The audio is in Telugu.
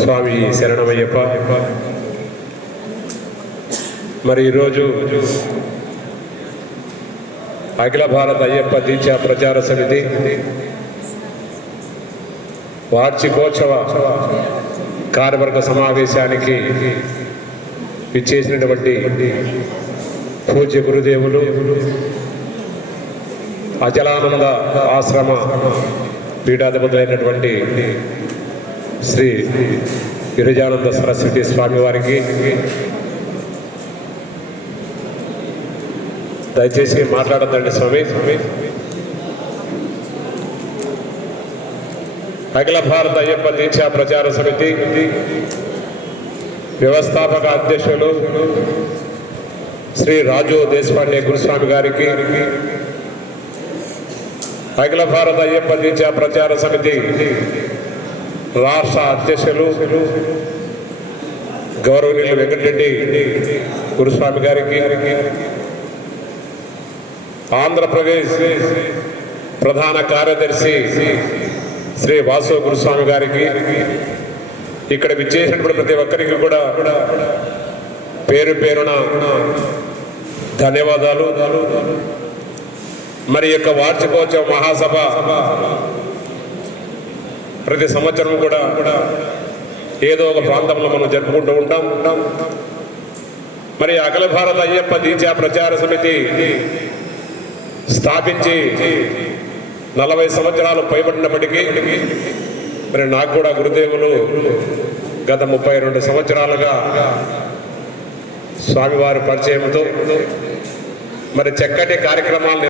స్వామి శరణమయ్యప్ప. మరి ఈరోజు అఖిల భారత అయ్యప్ప దీక్ష ప్రచార సమితి వార్షికోత్సవ కార్యవర్గ సమావేశానికి ఇచ్చేసినటువంటి పూజ్య గురుదేవులు అచలానంద ఆశ్రమ పీఠాధిపతులైనటువంటి శ్రీ గిరిజానంద సరస్వతి స్వామి వారికి దయచేసి మాట్లాడద్దండి స్వామి స్వామి. అఖిల భారత అయ్యప్ప దీక్షా ప్రచార సమితి వ్యవస్థాపక అధ్యక్షులు శ్రీ రాజు దేశపాండే గురుస్వామి గారికి అఖిల భారత అయ్యప్ప దీక్షా ప్రచార సమితి రాష్ట్ర అధ్యక్షులు గౌరవనీయులు వెంకటరెడ్డి గురుస్వామి గారికి ఆంధ్రప్రదేశ్ ప్రధాన కార్యదర్శి శ్రీ వాసు గురుస్వామి గారికి ఇక్కడ విచ్చేసినప్పుడు ప్రతి ఒక్కరికి కూడా పేరు పేరున ధన్యవాదాలు. మరి యొక్క వార్షికోత్సవ మహాసభ ప్రతి సంవత్సరం కూడా కూడా ఏదో ఒక ప్రాంతంలో మనం జరుపుకుంటూ ఉంటాం ఉంటాం. మరి అఖిల భారత అయ్యప్ప దీక్షా ప్రచార సమితి స్థాపించి నలభై సంవత్సరాలు పైబడినప్పటికీ మరి నాకు కూడా గురుదేవులు గత ముప్పై రెండు సంవత్సరాలుగా స్వామివారి పరిచయంతో మరి చక్కటి కార్యక్రమాలు